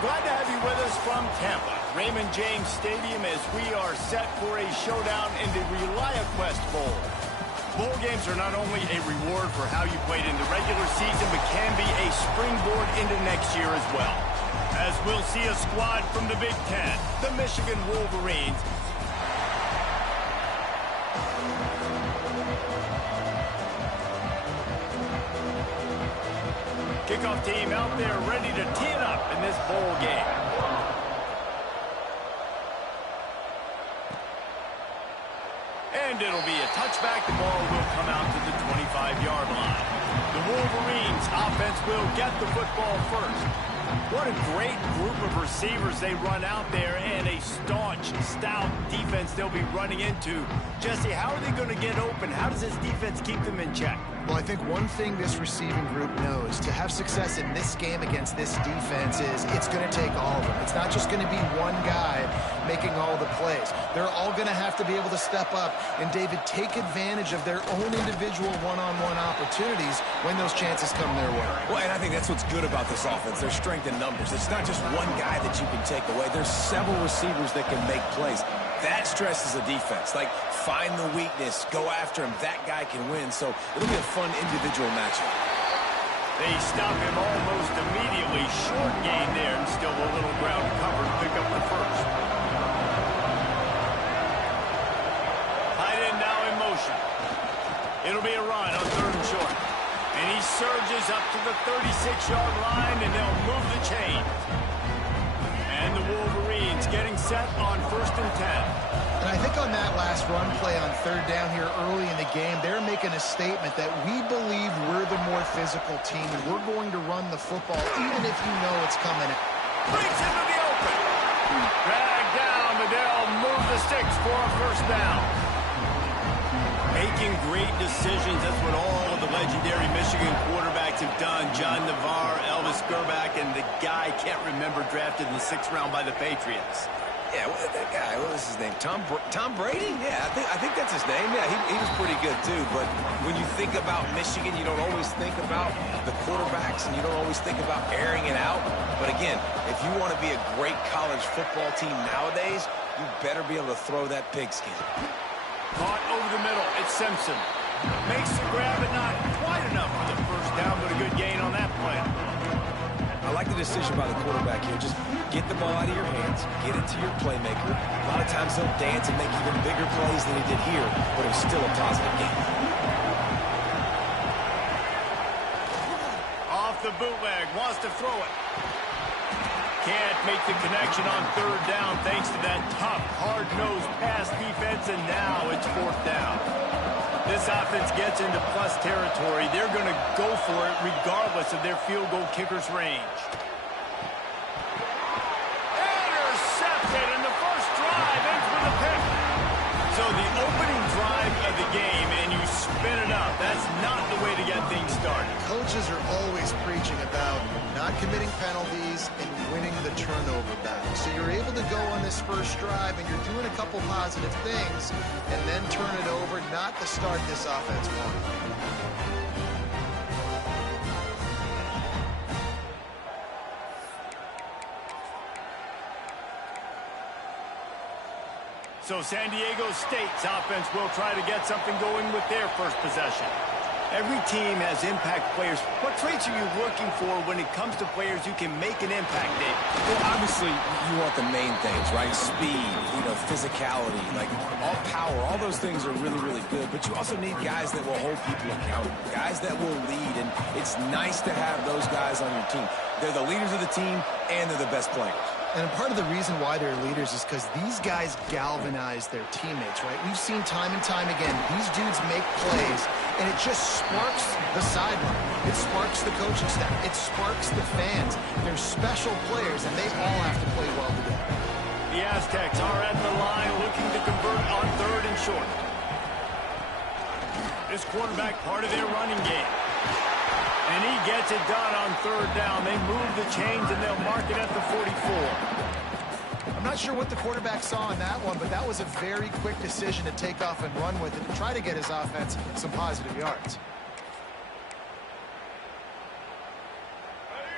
Glad to have you with us from Tampa, Raymond James Stadium, as we are set for a showdown in the ReliaQuest Bowl. Bowl games are not only a reward for how you played in the regular season, but can be a springboard into next year as well. As we'll see a squad from the Big Ten, the Michigan Wolverines. Kickoff team out there ready to tee it up in this bowl game. And it'll be a touchback. The ball will come out to the 25-yard line. The Wolverines offense will get the football first. What a great group of receivers they run out there, and a staunch, stout defense they'll be running into. Jesse, how are they going to get open? How does this defense keep them in check? Well, I think one thing this receiving group knows, to have success in this game against this defense, is it's going to take all of them. It's not just going to be one guy making all the plays. They're all going to have to be able to step up and, David, take advantage of their own individual one-on-one opportunities when those chances come their way. Well, and I think that's what's good about this offense, their strength in numbers. It's not just one guy that you can take away. There's several receivers that can make plays. That stresses the defense. Like, find the weakness, go after him. That guy can win. So it'll be a fun individual matchup. They stop him almost immediately. Short gain there, and still a little ground cover to pick up the first. Tight end now in motion. It'll be a run on 3rd and short. And he surges up to the 36-yard line, and they'll move the chain. And the Wolverines getting set on 1st and 10. And I think on that last run play on 3rd down here early in the game, they're making a statement that we believe we're the more physical team, and we're going to run the football even if you know it's coming in. Breaks into the open. Dragged down, but they'll move the sticks for a 1st down. Making great decisions. That's what all of the legendary Michigan quarterbacks have done. John Navarre, Elvis Gerbach, and the guy I can't remember, drafted in the 6th round by the Patriots. Yeah, that guy, what was his name? Tom Brady? Yeah, I think that's his name. Yeah, he was pretty good too. But when you think about Michigan, you don't always think about the quarterbacks, and you don't always think about airing it out. But again, if you want to be a great college football team nowadays, you better be able to throw that pigskin. Caught over the middle. It's Simpson. Makes the grab, but not quite enough for the 1st down, but a good gain on that play. I like the decision by the quarterback here. Just get the ball out of your hands, get it to your playmaker. A lot of times they'll dance and make even bigger plays than he did here, but it was still a positive game. Off the bootleg, wants to throw it. Can't make the connection on 3rd down thanks to that tough, hard-nosed pass defense, and now it's 4th down. This offense gets into plus territory. They're going to go for it regardless of their field goal kicker's range. Intercepted, and the first drive ends with a pick. So the opening drive of the game, and you spin it up. That's not the way to get things started. Coaches are always preaching about not committing penalties and winning the turnover battle. So you're able to go on this first drive, and you're doing a couple positive things, and then turn it over, not to start this offense wrong. So San Diego State's offense will try to get something going with their first possession. Every team has impact players. What traits are you looking for when it comes to players who can make an impact, Dave? Well, obviously, you want the main things, right? Speed, physicality, like all power, all those things are really, really good. But you also need guys that will hold people accountable, guys that will lead. And it's nice to have those guys on your team. They're the leaders of the team, and they're the best players. And part of the reason why they're leaders is because these guys galvanize their teammates, right? We've seen time and time again, these dudes make plays, and it just sparks the sideline. It sparks the coaching staff. It sparks the fans. They're special players, and they all have to play well together. The Aztecs are at the line looking to convert on 3rd and short. This quarterback part of their running game. And he gets it done on 3rd down. They move the chains, and they'll mark it at the 44. I'm not sure what the quarterback saw in that one, but that was a very quick decision to take off and run with it to try to get his offense some positive yards.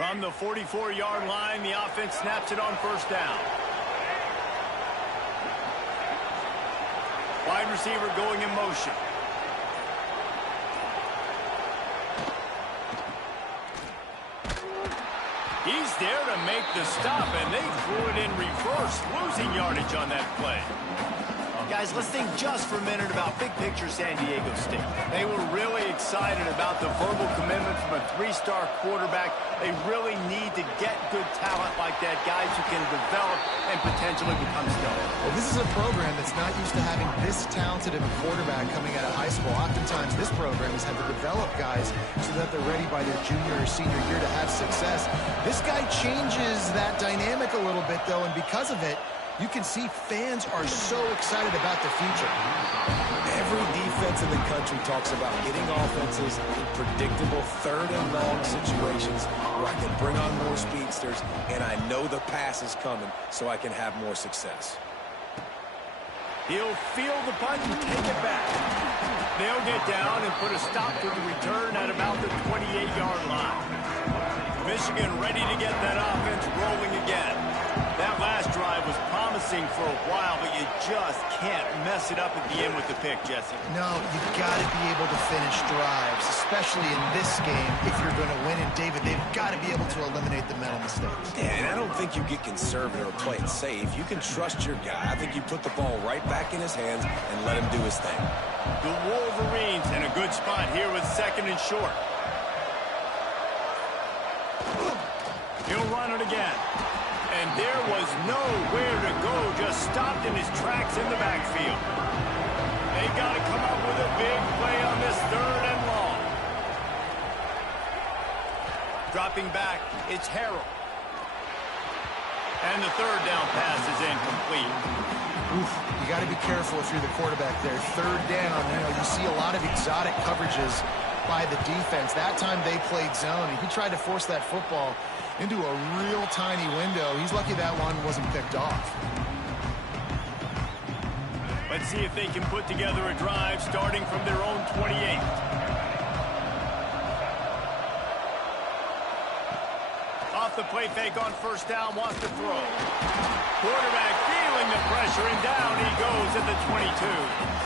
From the 44-yard line, the offense snaps it on first down. Wide receiver going in motion. He's there to make the stop, and they threw it in reverse, losing yardage on that play. Guys, let's think just for a minute about big picture San Diego State. They were really excited about the verbal commitment from a three-star quarterback. They really need to get good talent like that, guys who can develop and potentially become stellar. Well, this is a program that's not used to having this talented of a quarterback coming out of high school. Oftentimes, this program has had to develop guys so that they're ready by their junior or senior year to have success. This guy changes that dynamic a little bit, though, and because of it, you can see fans are so excited about the future. Every defense in the country talks about getting offenses in predictable third and long situations where I can bring on more speedsters and I know the pass is coming so I can have more success. He'll field the punt and take it back. They'll get down and put a stop to the return at about the 28-yard line. Michigan ready to get that offense rolling again. That last drive was promising for a while, but you just can't mess it up at the end with the pick, Jesse. No, you've got to be able to finish drives, especially in this game if you're going to win. And, David, they've got to be able to eliminate the mental mistakes. Yeah, and I don't think you get conservative or play it safe. You can trust your guy. I think you put the ball right back in his hands and let him do his thing. The Wolverines in a good spot here with second and short. He'll run it again. And there was nowhere to go, just stopped in his tracks in the backfield. They got to come up with a big play on this third and long. Dropping back, it's Harrell. And the third down pass is incomplete. Oof, you got to be careful if you're the quarterback there. Third down, you see a lot of exotic coverages by the defense. That time they played zone, and he tried to force that football into a real tiny window. He's lucky that one wasn't picked off. Let's see if they can put together a drive starting from their own 28. Off the play fake on first down, wants to throw. Quarterback feeling the pressure, and down he goes at the 22.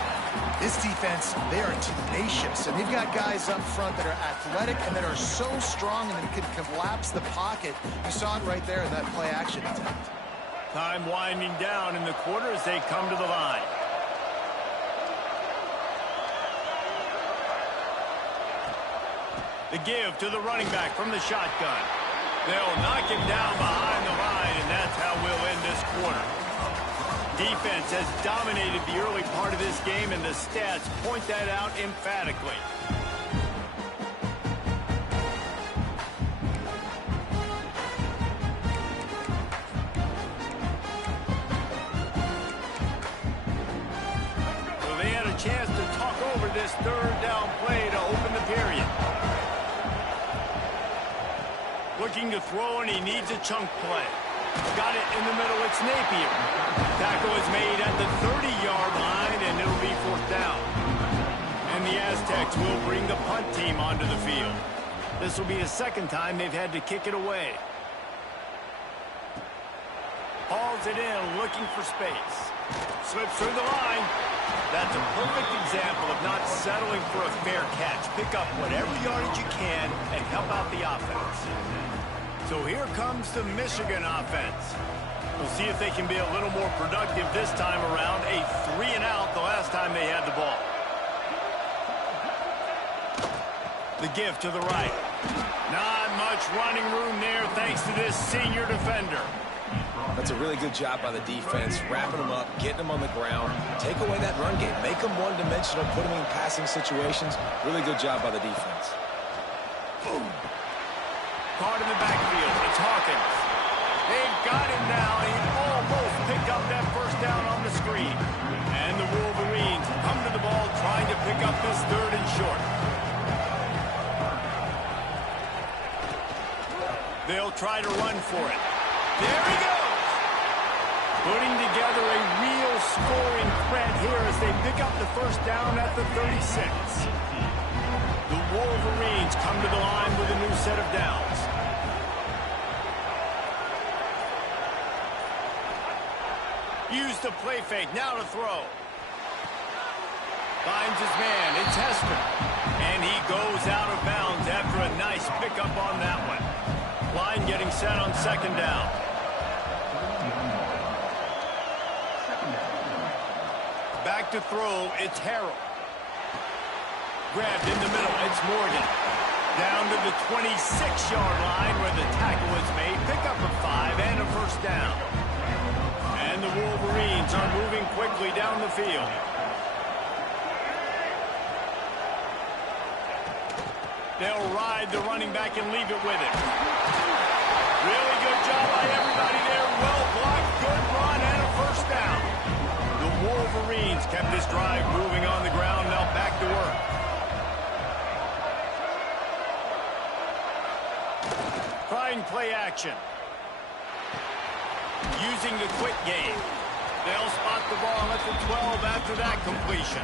This defense, they are tenacious, and they've got guys up front that are athletic and that are so strong and can collapse the pocket. You saw it right there in that play-action attempt. Time winding down in the quarter as they come to the line. The give to the running back from the shotgun. They'll knock him down behind the line, and that's how we'll end this quarter. Defense has dominated the early part of this game, and the stats point that out emphatically. So they had a chance to talk over this third down play to open the period. Looking to throw, and he needs a chunk play. Got it in the middle, it's Napier. Tackle is made at the 30-yard line, and it'll be fourth down. And the Aztecs will bring the punt team onto the field. This will be the second time they've had to kick it away. Hauls it in, looking for space. Slips through the line. That's a perfect example of not settling for a fair catch. Pick up whatever yardage you can and help out the offense. So here comes the Michigan offense. We'll see if they can be a little more productive this time around. A 3-and-out the last time they had the ball. The give to the right. Not much running room there thanks to this senior defender. That's a really good job by the defense, wrapping them up, getting them on the ground, take away that run game, make them one-dimensional, put them in passing situations. Really good job by the defense. Boom. Caught in the backfield. It's Hawkins. They've got him now, and he almost picked up that first down on the screen. And the Wolverines come to the ball trying to pick up this third and short. They'll try to run for it. There he goes! Putting together a real scoring threat here as they pick up the first down at the 36. The Wolverines come to the line with a new set of downs. Use the play fake. Now to throw. Finds his man. It's Hester. And he goes out of bounds after a nice pickup on that one. Line getting set on second down. Back to throw. It's Harrell. Grabbed in the middle. It's Morgan. Down to the 26-yard line where the tackle was made. Pick up a 5 and a first down. And the Wolverines are moving quickly down the field. They'll ride the running back and leave it with him. Really good job by everybody there. Well blocked, good run, and a first down. The Wolverines kept this drive moving on the ground. Now back to work. Trying play action. Using the quick game. They'll spot the ball at the 12 after that completion.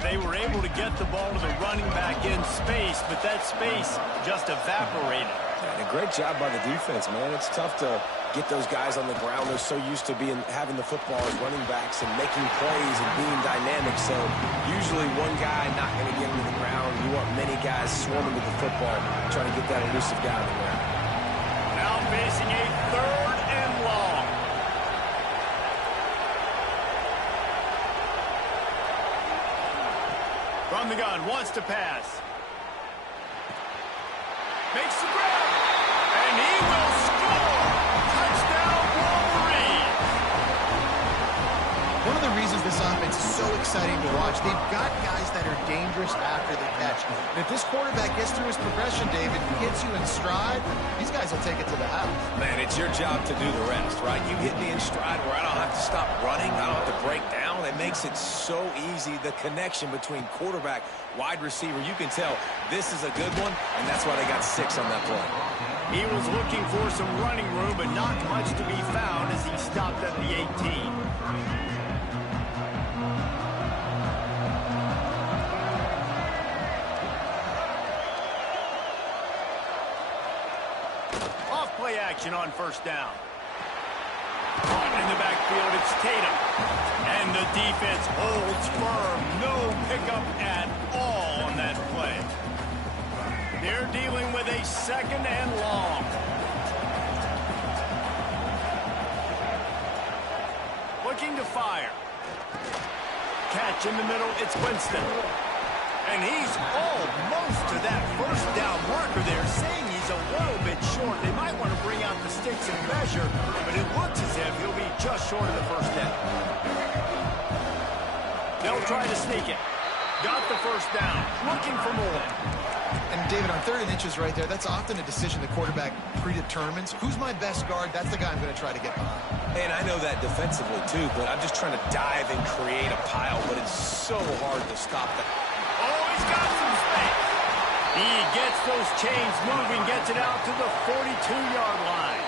They were able to get the ball to the running back in space, but that space just evaporated. And a great job by the defense, man. It's tough to get those guys on the ground. They're so used to having the football as running backs and making plays and being dynamic. So usually one guy not going to get into the ground. You want many guys swarming with the football, trying to get that elusive guy on the ground. Now facing a third and long. From the gun, wants to pass. Makes the grab. And he will score. Touchdown, Wolverine. One of the reasons this offense is so exciting to watch, they've got guys that are dangerous after the catch. And if this quarterback gets through his progression, David, hits you in stride, these guys will take it to the house. Man, it's your job to do the rest, right? You hit me in stride where I don't have to stop running. I don't have to break down. It makes it so easy, the connection between quarterback, wide receiver. You can tell this is a good one, and that's why they got 6 on that play. He was looking for some running room, but not much to be found as he stopped at the 18. Off play action on first down. Caught in the backfield, it's Tatum. And the defense holds firm. No pickup at all on that play. They're dealing with a second and long. Looking to fire. Catch in the middle, it's Winston. And he's almost to that first down marker there, saying he's a little bit short. They might want to bring out the sticks and measure, but it looks as if he'll be just short of the first down. They'll try to sneak it. Got the first down. Looking for more. And David, on 3rd and inches right there, that's often a decision the quarterback predetermines. Who's my best guard? That's the guy I'm going to try to get behind. And I know that defensively, too, but I'm just trying to dive and create a pile, but it's so hard to stop that. Oh, he's got some space. He gets those chains moving, gets it out to the 42-yard line.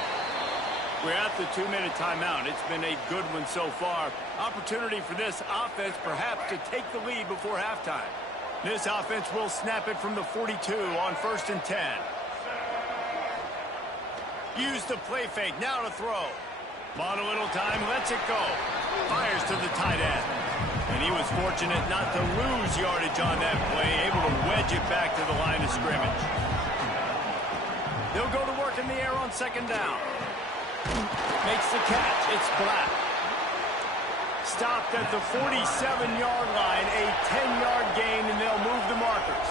We're at the 2-minute timeout. It's been a good one so far. Opportunity for this offense perhaps to take the lead before halftime. This offense will snap it from the 42 on 1st and 10. Use the play fake. Now to throw. Bought a little time. Lets it go. Fires to the tight end. And he was fortunate not to lose yardage on that play. Able to wedge it back to the line of scrimmage. They'll go to work in the air on 2nd down. Makes the catch. It's Black. Stopped at the 47-yard line, a 10-yard gain, and they'll move the markers.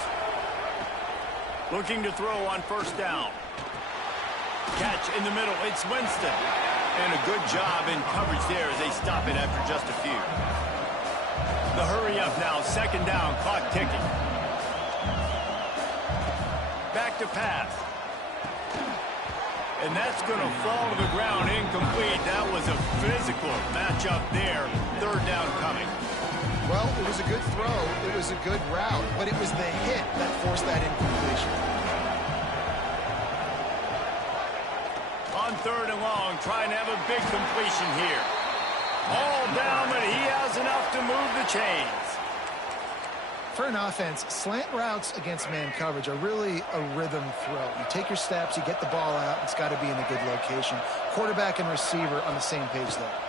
Looking to throw on 1st down. Catch in the middle, it's Winston. And a good job in coverage there as they stop it after just a few. The hurry up now, 2nd down, clock ticking. Back to pass. And that's going to fall to the ground incomplete. That was a physical matchup there. 3rd down coming. Well, it was a good throw. It was a good route. But it was the hit that forced that incompletion. On 3rd and long, trying to have a big completion here. All down, but he has enough to move the chains. For an offense, slant routes against man coverage are really a rhythm throw. You take your steps, you get the ball out, it's got to be in a good location. Quarterback and receiver on the same page there.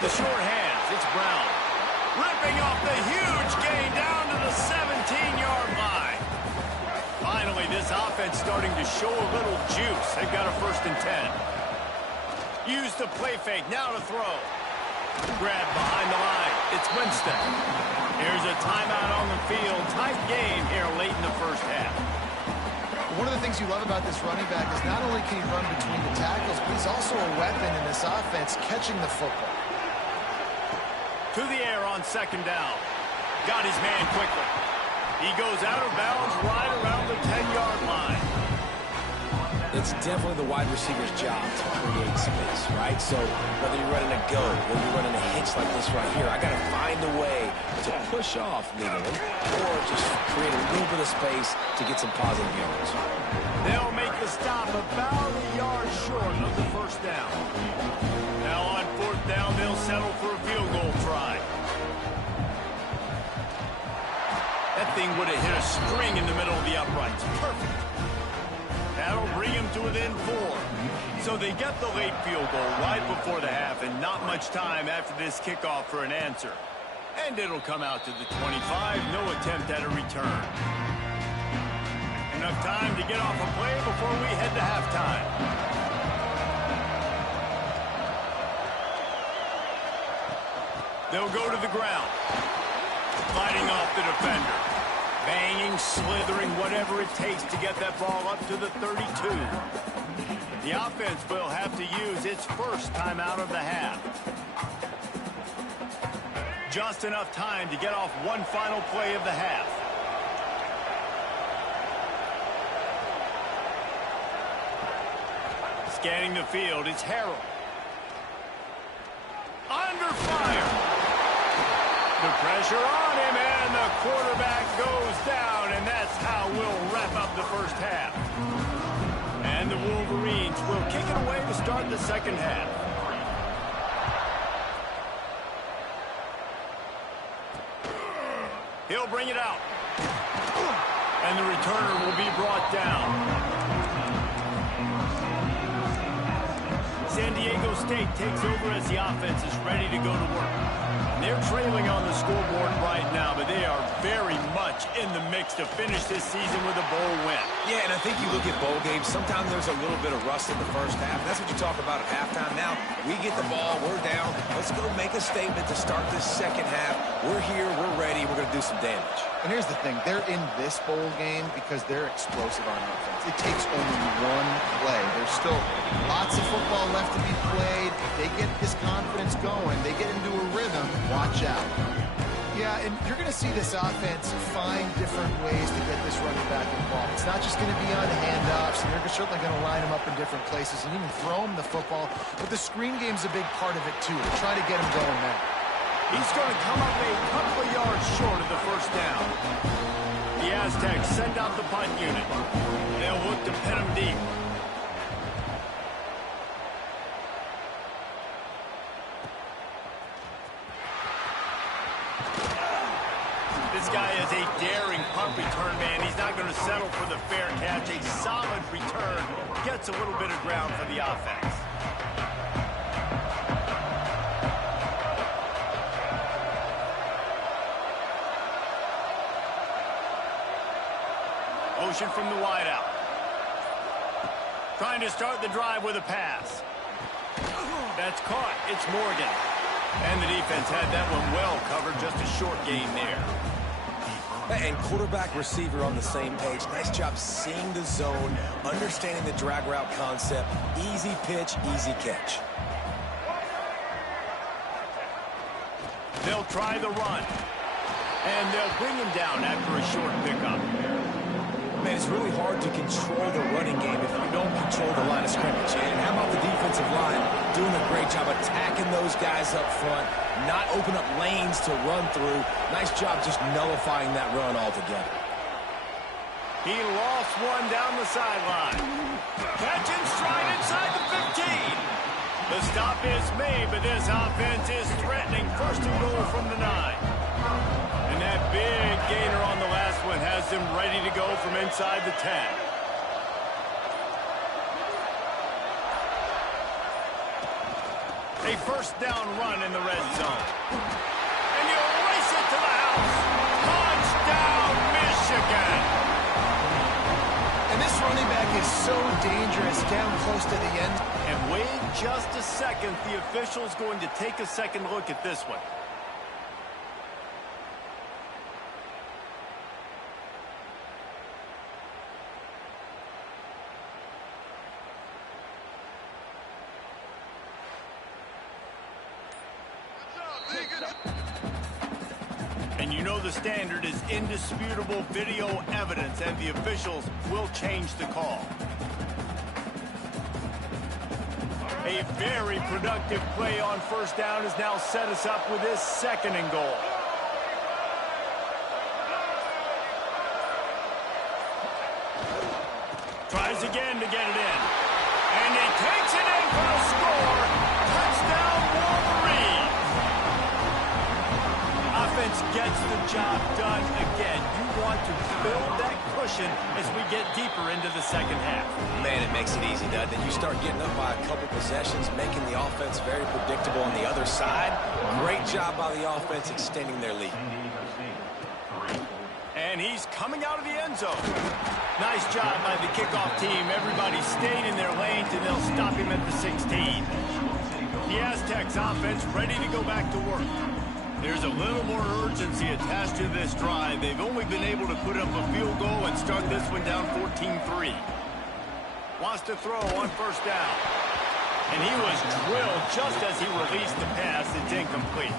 The short hands, it's Brown. Ripping off the huge gain down to the 17-yard line. Finally, this offense starting to show a little juice. They've got a 1st and 10. Use the play fake, now to throw. Grab behind the line. It's Winston. Here's a timeout on the field. Tight game here late in the first half. One of the things you love about this running back is not only can he run between the tackles, but he's also a weapon in this offense catching the football. To the air on 2nd down. Got his man quickly. He goes out of bounds right around the 10-yard line. It's definitely the wide receiver's job to create space, right? So whether you're running a go, whether you're running a hitch like this right here, I got to find a way to push off legally or just create a little bit of space to get some positive yards. They'll make the stop about a yard short of the 1st down. Now on 4th down, they'll settle for a field goal try. That thing would have hit a string in the middle of the uprights. Perfect. That'll bring him to within 4. So they get the late field goal right before the half, and not much time after this kickoff for an answer. And it'll come out to the 25. No attempt at a return. Enough time to get off a play before we head to halftime. They'll go to the ground. Fighting off the defender. Banging, slithering, whatever it takes to get that ball up to the 32. The offense will have to use its 1st timeout of the half. Just enough time to get off one final play of the half. Scanning the field, it's Harrell. Under fire. The pressure on him, and the quarterback goes down, and that's how we'll wrap up the 1st half. And the Wolverines will kick it away to start the 2nd half. He'll bring it out. And the returner will be brought down. San Diego State takes over as the offense is ready to go to work. They're trailing on the scoreboard right now, but they are very much in the mix to finish this season with a bowl win. Yeah, and I think you look at bowl games, sometimes there's a little bit of rust in the 1st half. That's what you talk about at halftime. Now, we get the ball, we're down. Let's go make a statement to start this 2nd half. We're here, we're ready, we're going to do some damage. And here's the thing, they're in this bowl game because they're explosive on offense. It takes only one play. There's still lots of football left to be played. If they get this confidence going, they get into a rhythm, watch out. Yeah, and you're going to see this offense find different ways to get this running back involved. It's not just going to be on handoffs, and they're certainly going to line him up in different places and even throw him the football. But the screen game's a big part of it, too, to try to get him going there. He's going to come up a couple of yards short of the 1st down. The Aztecs send out the punt unit. They'll look to pin him deep. This guy is a daring punt return man. He's not going to settle for the fair catch. A solid return gets a little bit of ground for the offense. Motion from the wideout. Trying to start the drive with a pass. That's caught. It's Morgan. And the defense had that one well covered. Just a short gain there. And quarterback, receiver on the same page. Nice job seeing the zone, understanding the drag route concept. Easy pitch, easy catch. They'll try the run. And they'll bring him down after a short pickup. Man, it's really hard to control the running game if you don't control the line of scrimmage. And how about the defensive line doing a great job attacking those guys up front, not open up lanes to run through. Nice job just nullifying that run altogether. He lost one down the sideline. Catch in stride inside the 15. The stop is made, but this offense is threatening. First and goal from the 9. And that big gainer on the last one has them ready to go from inside the 10. A first down run in the red zone. And you race it to the house. Touchdown, Michigan. And this running back is so dangerous down close to the end. And wait just a second. The official's going to take a second look at this one. And you know the standard is indisputable video evidence, and the officials will change the call. A very productive play on first down has now set us up with this second and goal. Tries again to get it in. And he takes it in for the score. Touchdown, Wolverine. Offense gets the job done again. You want to build that cushion as we get deeper into the second half. Man, it makes it easy, doesn't it? You start getting up by a couple possessions, making the offense very predictable on the other side. Great job by the offense extending their lead. And he's coming out of the end zone. Nice job by the kickoff team. Everybody stayed in their lanes, and they'll stop him at the 16. The Aztecs offense ready to go back to work. There's a little more urgency attached to this drive. They've only been able to put up a field goal and start this one down 14-3. Wants to throw on first down. And he was drilled just as he released the pass. It's incomplete.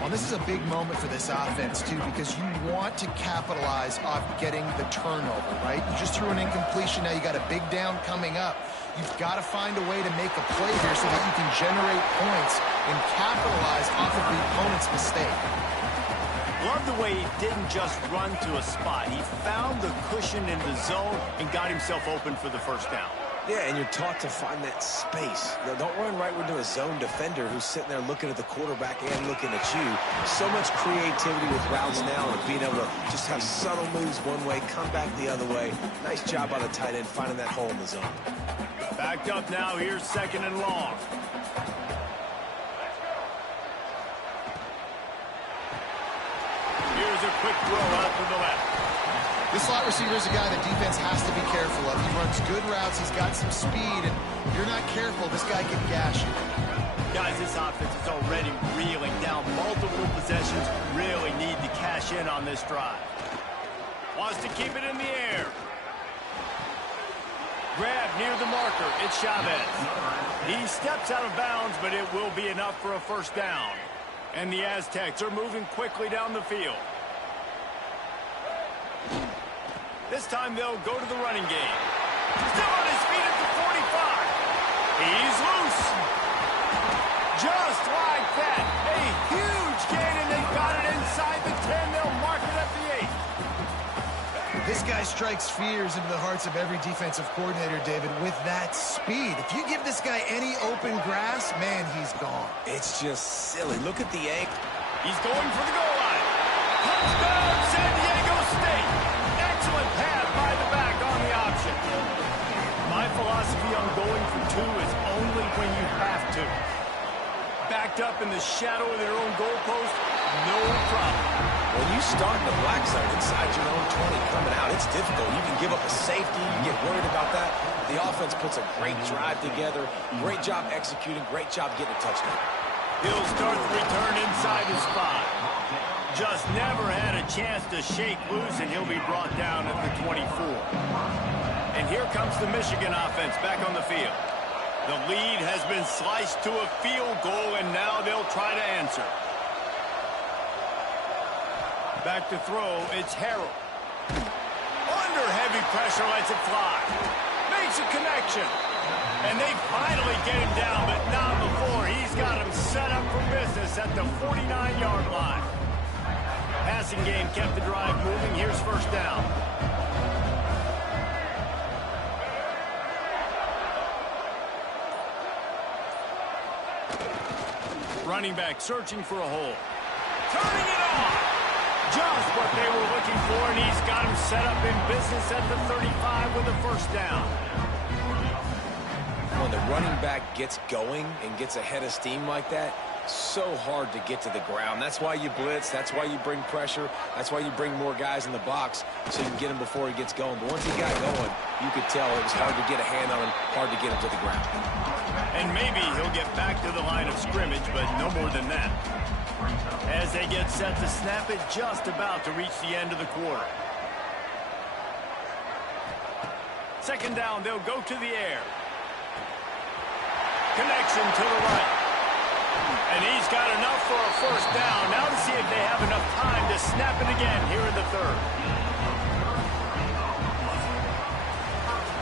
Well, this is a big moment for this offense, too, because you want to capitalize off getting the turnover, right? You just threw an incompletion. Now you got a big down coming up. You've got to find a way to make a play here so that you can generate points and capitalize off of the opponent's mistake. Love the way he didn't just run to a spot. He found the cushion in the zone and got himself open for the first down. Yeah, and you're taught to find that space. Now, don't run right into a zone defender who's sitting there looking at the quarterback and looking at you. So much creativity with routes now and being able to just have subtle moves one way, come back the other way. Nice job by the tight end finding that hole in the zone. Backed up now. Here's second and long. Here's a quick throw out to the left. This slot receiver is a guy that defense has to be careful of. He runs good routes. He's got some speed, and if you're not careful, this guy can gash you. Guys, this offense is already reeling down. Multiple possessions, really need to cash in on this drive. Wants to keep it in the air. Grab near the marker. It's Chavez. He steps out of bounds, but it will be enough for a first down. And the Aztecs are moving quickly down the field. This time they'll go to the running game. Still on his feet at the 45. He's loose. Just like that. A huge gain, and they've got it inside the 10. They'll mark it at the 8. This guy strikes fears into the hearts of every defensive coordinator, David, with that speed. If you give this guy any open grass, man, he's gone. It's just silly. Look at the angle. He's going for the goal line. Touchdown, San Diego State. Excellent pass by the back on the option. My philosophy on going for two is only when you have to. Backed up in the shadow of their own goalpost, no problem. When you start in the black zone inside your own 20 coming out, it's difficult. You can give up a safety. You get worried about that. The offense puts a great drive together. Great job executing. Great job getting a touchdown. He'll start the return inside the spot. Just never had a chance to shake loose, and he'll be brought down at the 24. And here comes the Michigan offense back on the field. The lead has been sliced to a field goal, and now they'll try to answer. Back to throw, it's Harrell. Under heavy pressure, lets it fly. Makes a connection. And they finally get him down, but not before. He's got him set up for business at the 49-yard line. Passing game kept the drive moving. Here's first down. Running back searching for a hole. Turning it on. Just what they were looking for, and he's got him set up in business at the 35 with a first down. When the running back gets going and gets ahead of steam like that, so hard to get to the ground. That's why you blitz. That's why you bring pressure. That's why you bring more guys in the box so you can get him before he gets going. But once he got going, you could tell it was hard to get a hand on him, hard to get him to the ground. And maybe he'll get back to the line of scrimmage, but no more than that. As they get set to snap it, just about to reach the end of the quarter. Second down, they'll go to the air. Connection to the right. And he's got enough for a first down. Now to see if they have enough time to snap it again here in the third.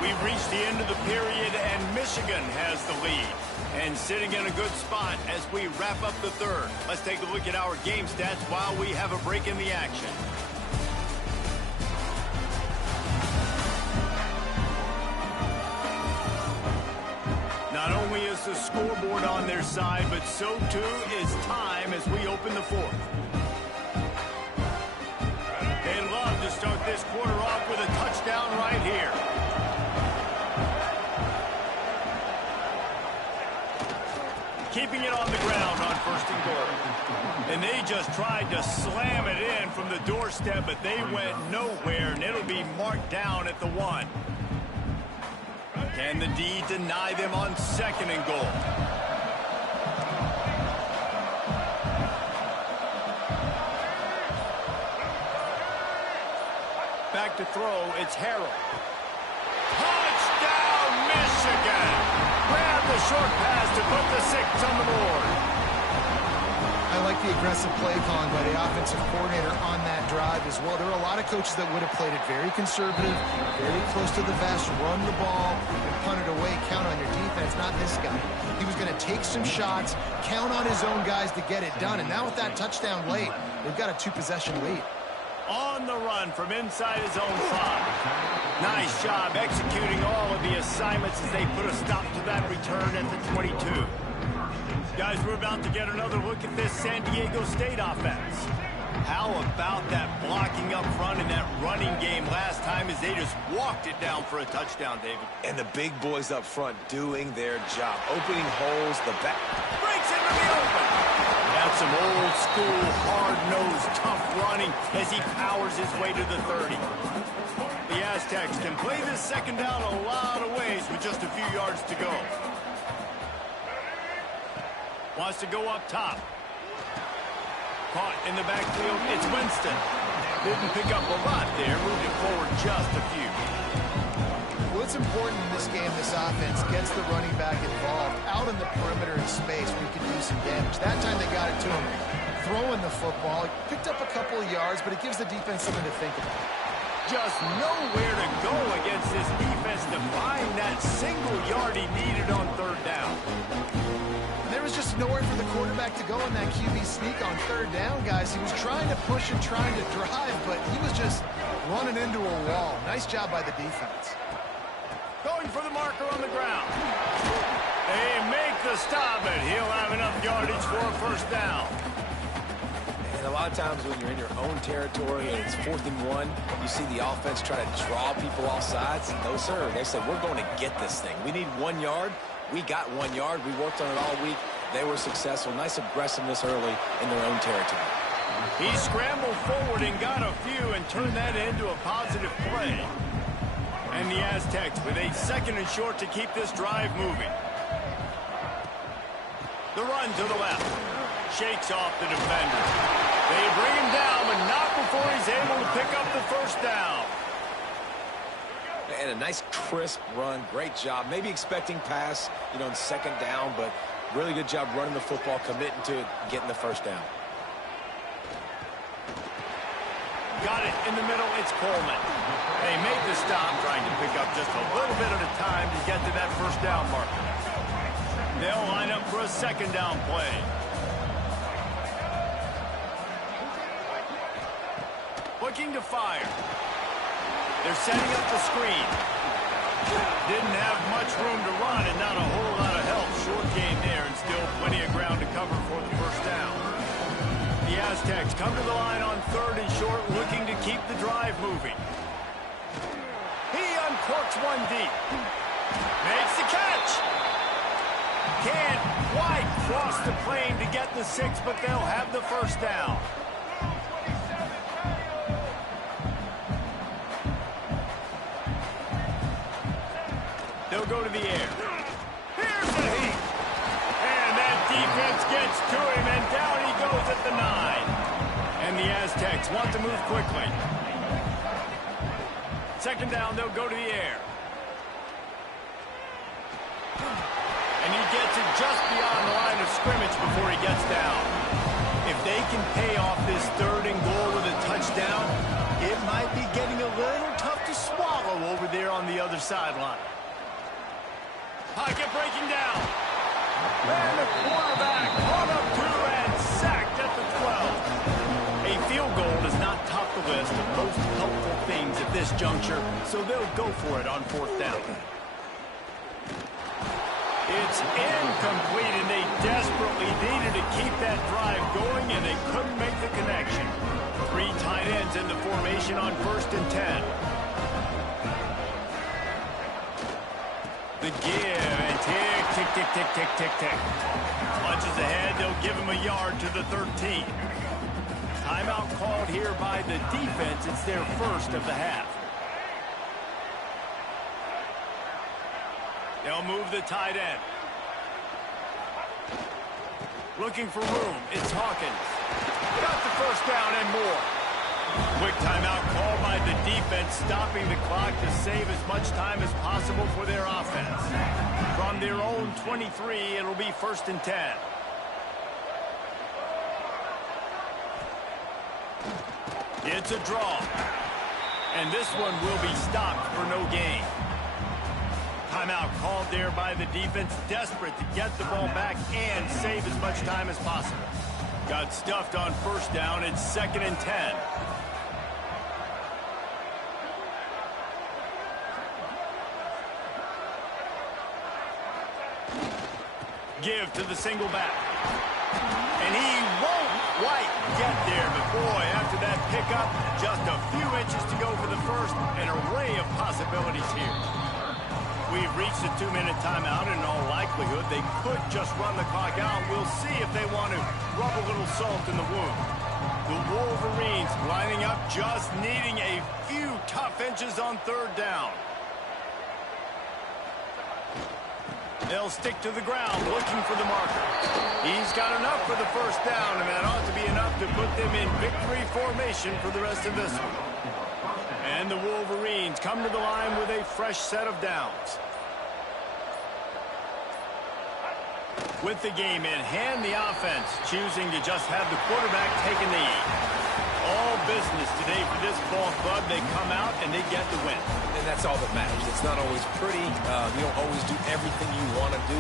We've reached the end of the period, and Michigan has the lead. And sitting in a good spot as we wrap up the third. Let's take a look at our game stats while we have a break in the action. Not only is the scoreboard on their side, but so too is time as we open the fourth. They love to start this quarter off with a touchdown right here. Keeping it on the ground on first and goal. And they just tried to slam it in from the doorstep, but they went nowhere, and it'll be marked down at the 1. Can the D deny them on second and goal? Back to throw, it's Harrell. Touchdown, Michigan! Grab the short pass to put the 6 on the board. I like the aggressive play calling by the offensive coordinator on that drive as well. There are a lot of coaches that would have played it very conservative, very close to the vest, run the ball, and punt it away, count on your defense. Not this guy. He was going to take some shots, count on his own guys to get it done. And now with that touchdown late, they've got a 2-possession lead. On the run from inside his own 5. Nice job executing all of the assignments as they put a stop to that return at the 22. Guys, we're about to get another look at this San Diego State offense. How about that blocking up front in that running game last time as they just walked it down for a touchdown, David? And the big boys up front doing their job. Opening holes, the back. Breaks into the open. That's some old school, hard-nosed, tough running as he powers his way to the 30. The Aztecs can play this second down a lot of ways with just a few yards to go. Wants to go up top. Caught in the backfield, it's Winston. Didn't pick up a lot there, moving forward just a few. What's important in this game, this offense gets the running back involved out in the perimeter in space where he can do some damage. That time they got it to him throwing the football. He picked up a couple of yards, but it gives the defense something to think about. Just nowhere to go against this defense to find that single yard he needed on third down. There was just nowhere for the quarterback to go in that QB sneak on third down, guys. He was trying to push and trying to drive, but he was just running into a wall. Nice job by the defense. Going for the marker on the ground. They make the stop, but he'll have enough yardage for a first down. And a lot of times when you're in your own territory and it's 4th and 1, you see the offense try to draw people off sides. No, sir. They said, we're going to get this thing. We need 1 yard. We got 1 yard. We worked on it all week. They were successful. Nice aggressiveness early in their own territory. He scrambled forward and got a few and turned that into a positive play. And the Aztecs with a second and short to keep this drive moving. The run to the left. Shakes off the defender. They bring him down, but not before he's able to pick up the first down. And a nice crisp run. Great job. Maybe expecting pass, in second down, but really good job running the football, committing to it, getting the first down. Got it in the middle. It's Coleman. They make the stop, trying to pick up just a little bit at a time to get to that first down marker. They'll line up for a second down play. Looking to fire. They're setting up the screen. Didn't have much room to run and not a whole lot of help, short gain there and still plenty of ground to cover for the first down. The Aztecs come to the line on 3rd and short, looking to keep the drive moving. He uncorks one deep. Makes the catch. Can't quite cross the plane to get the 6, but they'll have the first down. They'll go to the air. Here's the heat. And that defense gets to him, and down he goes at the 9. And the Aztecs want to move quickly. 2nd down, they'll go to the air. And he gets it just beyond the line of scrimmage before he gets down. If they can pay off this 3rd and goal with a touchdown, it might be getting a little tough to swallow over there on the other sideline. Pocket breaking down. And the quarterback caught up to and sacked at the 12. A field goal does not top the list of most helpful things at this juncture, so they'll go for it on 4th down. It's incomplete, and they desperately needed to keep that drive going, and they couldn't make the connection. 3 tight ends in the formation on 1st and 10. The give, and tick, tick, tick, tick, tick, tick, tick. Punches ahead, they'll give him a yard to the 13. Timeout called here by the defense. It's their first of the half. They'll move the tight end. Looking for room, it's Hawkins. Got the first down and more. Quick timeout called by the defense, stopping the clock to save as much time as possible for their offense. From their own 23, it'll be 1st and 10. It's a draw. And this one will be stopped for no gain. Timeout called there by the defense, desperate to get the ball back and save as much time as possible. Got stuffed on 1st down. It's 2nd and 10. Give to the single back. And he won't quite get there, but boy, after that pickup, just a few inches to go for the first. An array of possibilities here. We've reached a 2-minute timeout, and in all likelihood, they could just run the clock out. We'll see if they want to rub a little salt in the wound. The Wolverines lining up, just needing a few tough inches on 3rd down. They'll stick to the ground, looking for the marker. He's got enough for the first down, and that ought to be enough to put them in victory formation for the rest of this one. And the Wolverines come to the line with a fresh set of downs. With the game in hand, the offense choosing to just have the quarterback take a knee. All business today for this ball club. They come out and they get the win. And that's all that matters. It's not always pretty. You don't always do everything you want to do.